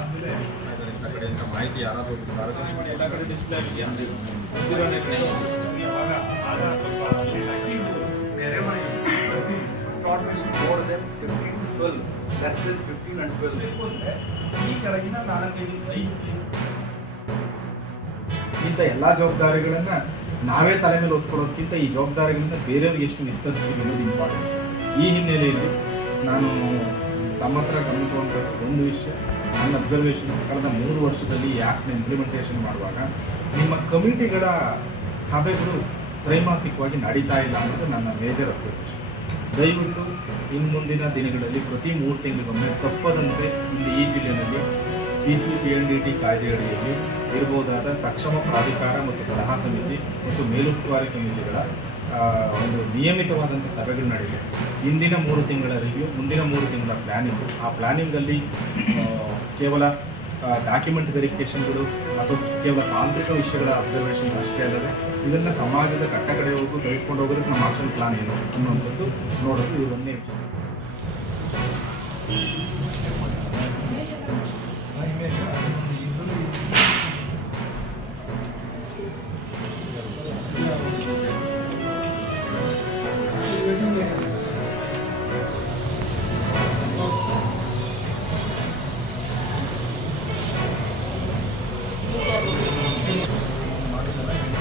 ಅದರಿಂದ ಕಡೆಯಿಂದ ಮಾಹಿತಿ ಯಾರಾದರೂ ಸಾರ್ವಜನಿಕ ಎಲ್ಲ ಕಡೆ ಡಿಸ್ಪ್ಲೇ ಆಗಿದೆ. ಈ ಕೆಳಗಿನ 4-5 ಇಂಥ ಎಲ್ಲ ಜವಾಬ್ದಾರಿಗಳನ್ನು ನಾವೇ ತಲೆ ಮೇಲೆ ಹೊತ್ಕೊಳ್ಳೋದಕ್ಕಿಂತ ಈ ಜವಾಬ್ದಾರಿಗಳಿಂದ ಬೇರೆಯವ್ರಿಗೆ ಎಷ್ಟು ವಿಸ್ತರಿಸ್ತೀವಿ ಅನ್ನೋದು ಇಂಪಾರ್ಟೆಂಟ್. ಈ ಹಿನ್ನೆಲೆಯಲ್ಲಿ ನಾನು ತಮ್ಮ ಹತ್ರ ಗಮನಿಸುವಂಥದ್ದು ಒಂದು ವಿಷಯ, ನನ್ನ ಅಬ್ಸರ್ವೇಷನ್ ಕಳೆದ 3 ವರ್ಷದಲ್ಲಿ ಈ ಆ್ಯಕ್ಟ್ನ ಇಂಪ್ಲಿಮೆಂಟೇಷನ್ ಮಾಡುವಾಗ ನಿಮ್ಮ ಕಮಿಟಿಗಳ ಸಭೆಗಳು ತ್ರೈಮಾಸಿಕವಾಗಿ ನಡೀತಾ ಇಲ್ಲ ಅನ್ನೋದು ನನ್ನ ಮೇಜರ್ ಅಬ್ಸರ್ವೇಷನ್. ದಯವಿಟ್ಟು ಇನ್ನು ಮುಂದಿನ ದಿನಗಳಲ್ಲಿ ಪ್ರತಿ 3 ತಿಂಗಳಿಗೊಮ್ಮೆ ತಪ್ಪದಂತೆ ಇಲ್ಲಿ ಈ ಜಿಲ್ಲೆಯಲ್ಲಿ PCPNDT ಕಾಯ್ದೆಯಡಿಯಲ್ಲಿ ಇರಬಹುದಾದ ಸಕ್ಷಮ ಪ್ರಾಧಿಕಾರ ಮತ್ತು ಸಲಹಾ ಸಮಿತಿ ಮತ್ತು ಮೇಲುಸ್ತುವಾರಿ ಸಮಿತಿಗಳ ಒಂದು ನಿಯಮಿತವಾದಂಥ ಸಭೆಗಳು ನಡೆಯಲಿ. ಇಂದಿನ 3 ತಿಂಗಳ ರಿವ್ಯೂ, ಮುಂದಿನ 3 ತಿಂಗಳ ಪ್ಲ್ಯಾನಿಂಗು, ಆ ಪ್ಲ್ಯಾನಿಂಗಲ್ಲಿ ಕೇವಲ ಡಾಕ್ಯುಮೆಂಟ್ ವೆರಿಫಿಕೇಷನ್ಗಳು ಅಥವಾ ಕೇವಲ ತಾಂತ್ರಿಕ ವಿಷಯಗಳ ಅಬ್ಸರ್ವೇಷನ್ಸ್ ಅಷ್ಟೇ ಅಲ್ಲದೆ ಇದನ್ನು ಸಮಾಜದ ಕಟ್ಟಕಡೆಯವರೆಗೂ ತೆಗೆದುಕೊಂಡು ಹೋಗೋದಕ್ಕೆ ನಮ್ಮ ಆಕ್ಷನ್ ಪ್ಲಾನ್ ಏನು ಅನ್ನುವಂಥದ್ದು ನೋಡೋದು ಇದು ಒಂದೇ ವಿಷಯ.